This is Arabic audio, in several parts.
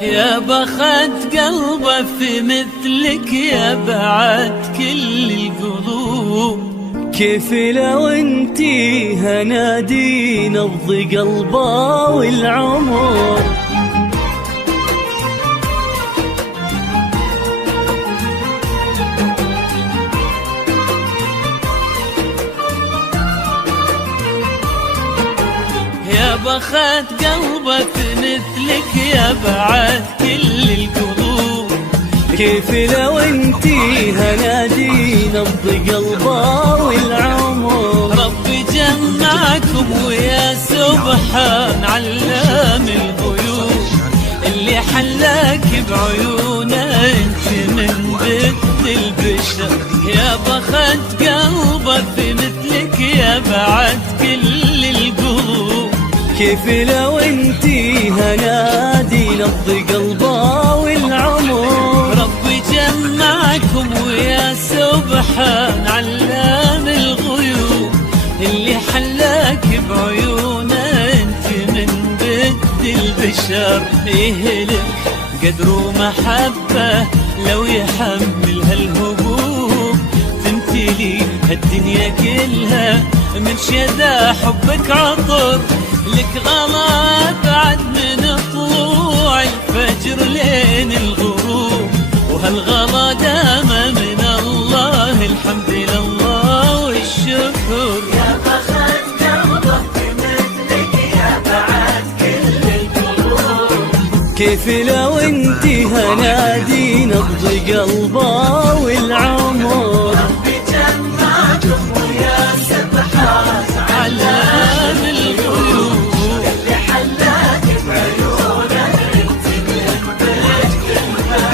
يا بخت قلبه في مثلك يا بعد كل القلوب. كيف لو انتي هنادي نبض قلبه والعمر. يا بخت قلبه في مثلك يا بعد كل القلوب. كيف لو انتي هنادي نبض قلبه والعمر. ربي جمعكم ويا سبحان علام الغيوب اللي حلاك بعيونه انت من بث البشر. يا بخت قلبه في مثلك يا بعد كل القلوب. كيف لو انتي هنادي نبض قلبه والعمر. ربي جمعكم ويا سبحان علام الغيوب اللي حلاك بعيونه انت من بث البشر. يهلك قدر ومحبه لو يحمل هالهبوب. تمثلي هالدنيا كلها من شذا حبك عطر. لك غلا بعد من طلوع الفجر لين الغروب. وهالغلا دام من الله الحمد لله والشكر. يا بخت قلبه في مثلك يا بعد كل القلوب. كيف لو انتي هنادي نبض قلبه والعمر. ربي جمعكم ويا سبحان علام الغيوب اللي حلاك بعيونه انت من بث البشر.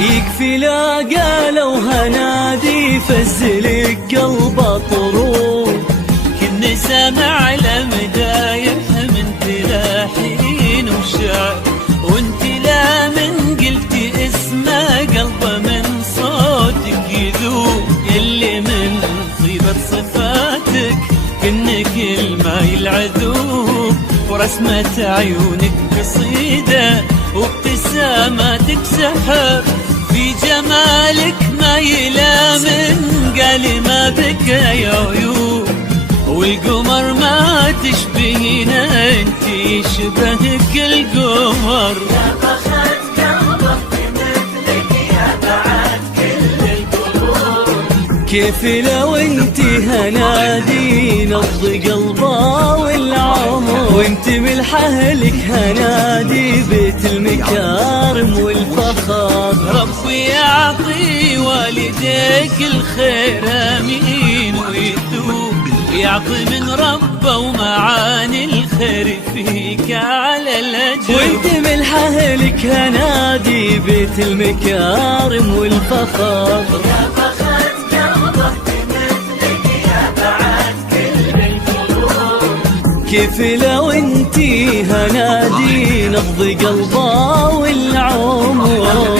يكفي لا قالوا هنادي فزلك قلبه طروب. كني سامع لمدايح من تلاحين وشعر. وانت لا من قلتي اسمه قلبه من صوتك يذوب. اللي من طيبة صفاتك كنك الماي العذوب. ورسمة عيونك قصيدة وابتساماتك سحر. في جمالك ما يلامن قال ما بك يا عيوب. والقمر ما تشبهينا انت يشبهك القمر. يا بخت قلبه في مثلك يا بعد كل القلوب. كيف لو انتي هنادي نبض قلبه والعمر. وانت ملحهلك هنادي بيت المكارم والفخر. ربي يعطي والديك الخير امين ويتوب. يعطي من ربه ومعاني الخير فيك على الاجر. وانت ملحهلك هنادي بيت المكارم والفخر. يا بخت قلبه في مثلك يا بعد كل القلوب. كيف لو انتي هنادي نبض قلبه والعمر.